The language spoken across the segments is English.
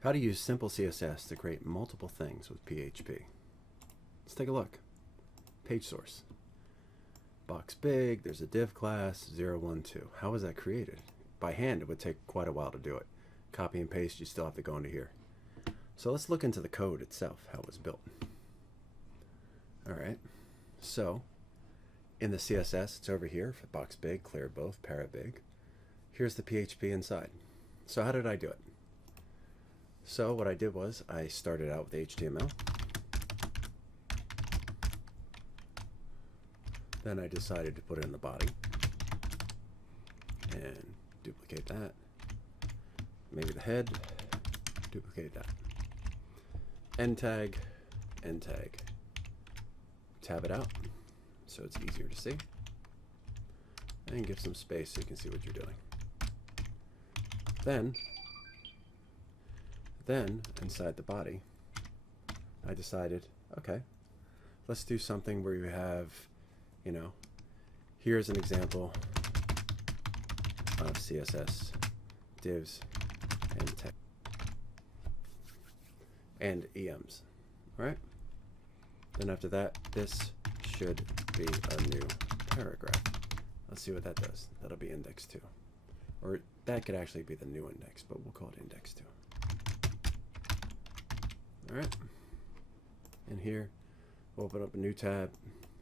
How to use simple CSS to create multiple things with PHP. Let's take a look. Page source. Box big, there's a div class, 0, 1, 2. How was that created? By hand, it would take quite a while to do it. Copy and paste, you still have to go into here. So let's look into the code itself, how it was built. Alright, so in the CSS, it's over here for box big, clear both, para big. Here's the PHP inside. So how did I do it? So what I did was I started out with HTML. Then I decided to put in the body and duplicate that. Maybe the head, duplicate that. End tag, tab it out so it's easier to see, and give some space so you can see what you're doing. Then inside the body, I decided, okay, let's do something where you have, you know, here's an example of CSS divs and text and EMs, right? Then after that, this should be a new paragraph. Let's see what that does. That'll be index 2. Or that could actually be the new index, but we'll call it index 2. All right. And here, we'll open up a new tab.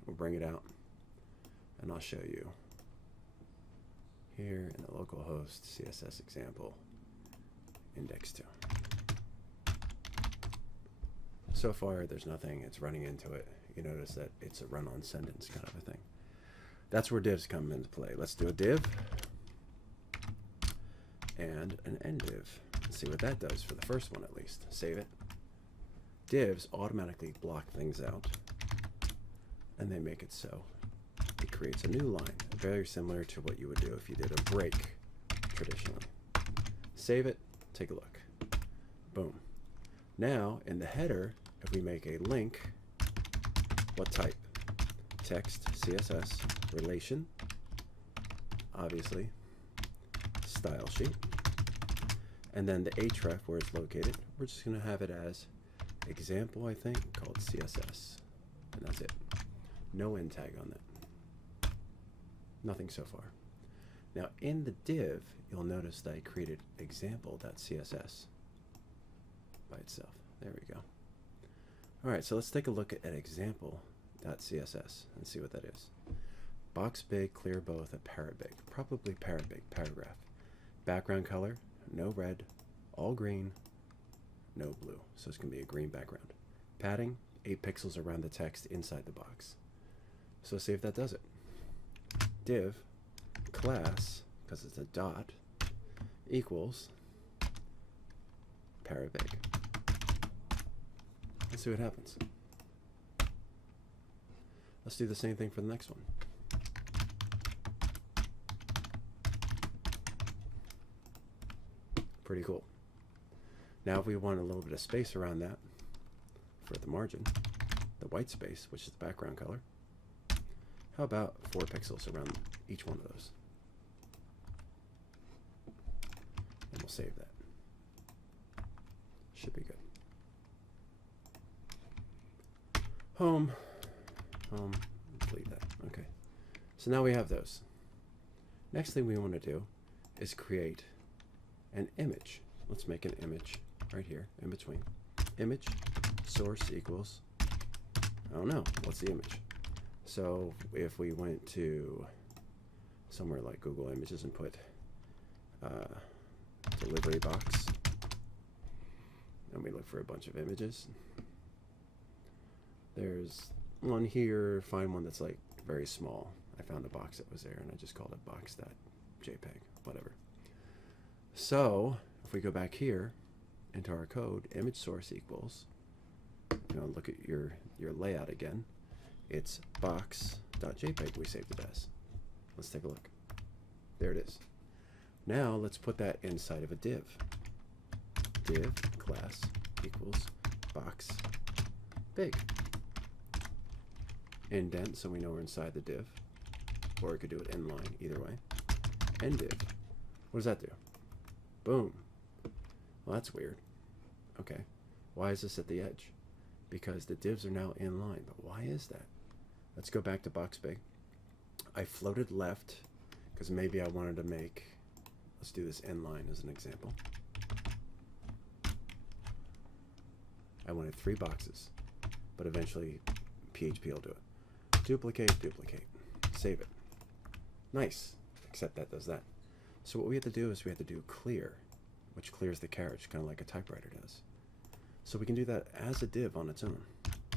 We'll bring it out. And I'll show you here in the localhost CSS example, index 2. So far, there's nothing. It's running into it. You notice that it's a run-on sentence kind of a thing. That's where divs come into play. Let's do a div and an end div. Let's see what that does for the first one at least. Save it. Divs automatically block things out, and they make it so it creates a new line, very similar to what you would do if you did a break traditionally. Save it. Take a look. Boom. Now, in the header, if we make a link, what type? Text, CSS, relation, obviously, style sheet, and then the href where it's located, we're just going to have it as example, I think, called CSS, and that's it. No end tag on that. Nothing so far. Now, in the div, you'll notice that I created example.css by itself. There we go. All right, so let's take a look at example.css and see what that is. Box big, clear both, a para big, probably para big, paragraph. Background color, no red, all green, no blue. So it's going to be a green background. Padding, 8 pixels around the text inside the box. So let's see if that does it. Div, class, because it's a dot, equals para big. Let's see what happens. Let's do the same thing for the next one. Pretty cool. Now if we want a little bit of space around that for the margin, the white space, which is the background color, how about 4 pixels around each one of those? And we'll save that. Should be good. Home, delete that. Okay. So now we have those. Next thing we want to do is create an image. Let's make an image right here in between. Image source equals, I don't know, what's the image? So if we went to somewhere like Google Images and put delivery box, and we look for a bunch of images, there's one here. Find one that's like very small. I found a box that was there and I just called it box.jpg, whatever. So if we go back here into our code, image source equals, you know, look at your layout again. It's box.jpg we saved it as. Let's take a look. There it is. Now let's put that inside of a div. Div class equals box big. Indent so we know we're inside the div, or we could do it inline, either way. End div. What does that do? Boom. Well, that's weird. Okay, why is this at the edge? Because the divs are now in line. But why is that? Let's go back to box big. I floated left because maybe I wanted to make, let's do this inline as an example. I wanted 3 boxes, but eventually PHP will do it. Duplicate, duplicate, save it. Nice, except that does that. So what we have to do is we have to do clear, which clears the carriage, kind of like a typewriter does. So we can do that as a div on its own.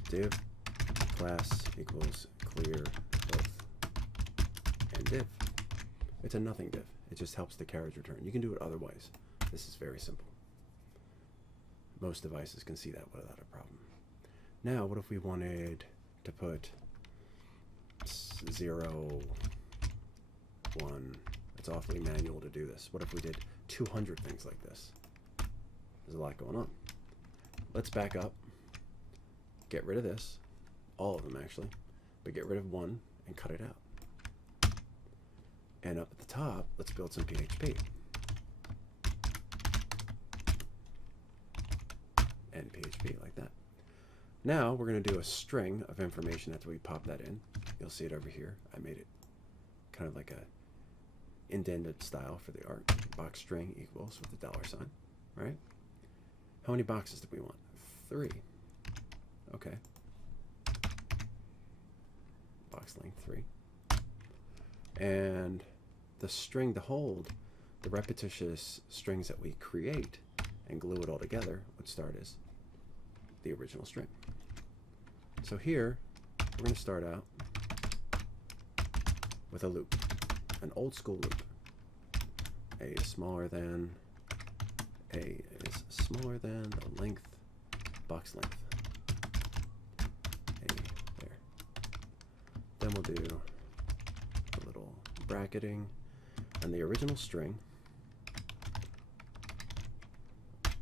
Div class equals clear both, and div. It's a nothing div. It just helps the carriage return. You can do it other ways. This is very simple. Most devices can see that without a problem. Now, what if we wanted to put 0, 1? It's awfully manual to do this. What if we did 200 things like this? There's a lot going on. Let's back up. Get rid of this. All of them, actually. But get rid of 1 and cut it out. And up at the top, let's build some PHP. And PHP like that. Now we're going to do a string of information after we pop that in. You'll see it over here. I made it kind of like a indented style for the art. Box string equals with the $sign, right? How many boxes do we want? 3. Okay. Box length 3. And the string to hold the repetitious strings that we create and glue it all together would start as the original string. So here, we're going to start out with a loop, an old school loop. A is smaller than, A is smaller than the length, box length. A, there. Then we'll do a little bracketing, and the original string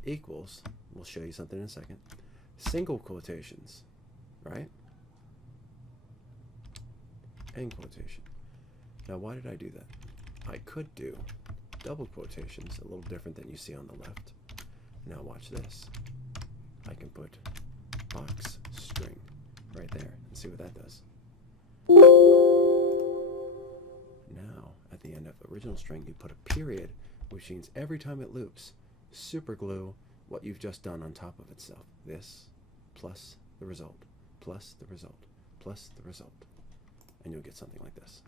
equals, we'll show you something in a second, single quotations, right? End quotation. Now, why did I do that? I could do double quotations, a little different than you see on the left. Now watch this. I can put box string right there and see what that does. Now, at the end of the original string, you put a period, which means every time it loops, super glue what you've just done on top of itself. This plus the result, plus the result, plus the result. And you'll get something like this.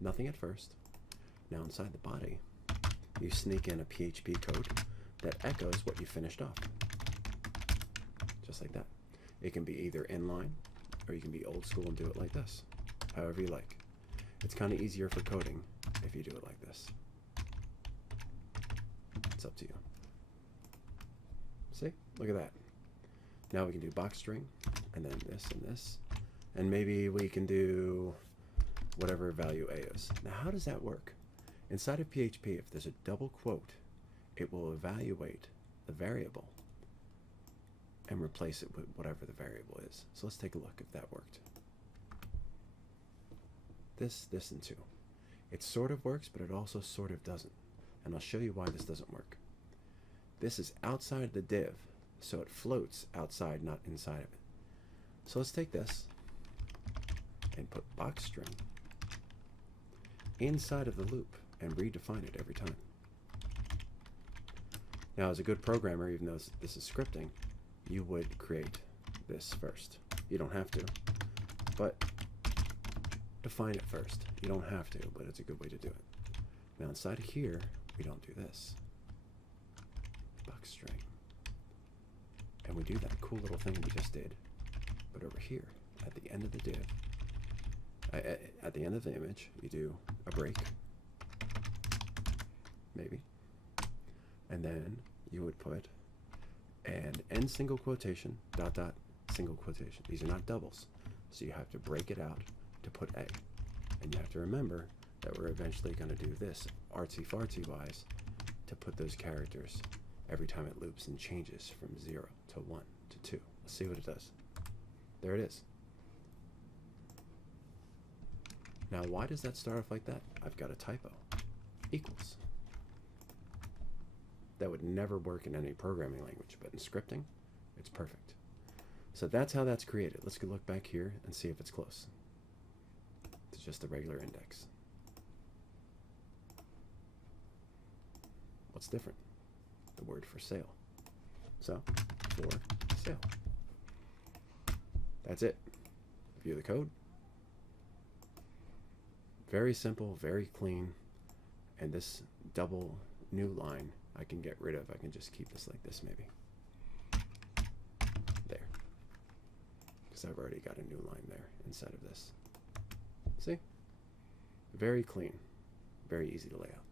Nothing at first. Now inside the body, you sneak in a PHP code that echoes what you finished off. Just like that. It can be either inline, or you can be old school and do it like this. However you like. It's kind of easier for coding if you do it like this. It's up to you. See? Look at that. Now we can do box string, and then this and this. And maybe we can do whatever value A is. Now how does that work? Inside of PHP, if there's a double quote, it will evaluate the variable and replace it with whatever the variable is. So let's take a look if that worked. This, and 2. It sort of works, but it also sort of doesn't. And I'll show you why this doesn't work. This is outside the div, so it floats outside, not inside of it. So let's take this and put box string inside of the loop and redefine it every time. Now, as a good programmer, even though this is scripting, you would create this first. You don't have to, but define it first. You don't have to, but it's a good way to do it. Now, inside of here, we don't do this. Box string. And we do that cool little thing we just did. But over here, at the end of the div, at the end of the image, you do a break, maybe, and then you would put an end single quotation, dot, dot, single quotation. These are not doubles, so you have to break it out to put A. And you have to remember that we're eventually going to do this artsy-fartsy wise to put those characters every time it loops and changes from 0 to 1 to 2. Let's see what it does. There it is. Now, why does that start off like that? I've got a typo. Equals. That would never work in any programming language, but in scripting, it's perfect. So that's how that's created. Let's go look back here and see if it's close. It's just a regular index. What's different? The word for sale. So, for sale. That's it. View the code. Very simple, very clean. And this double new line I can get rid of. I can just keep this like this maybe. There. Because I've already got a new line there inside of this. See? Very clean. Very easy to lay out.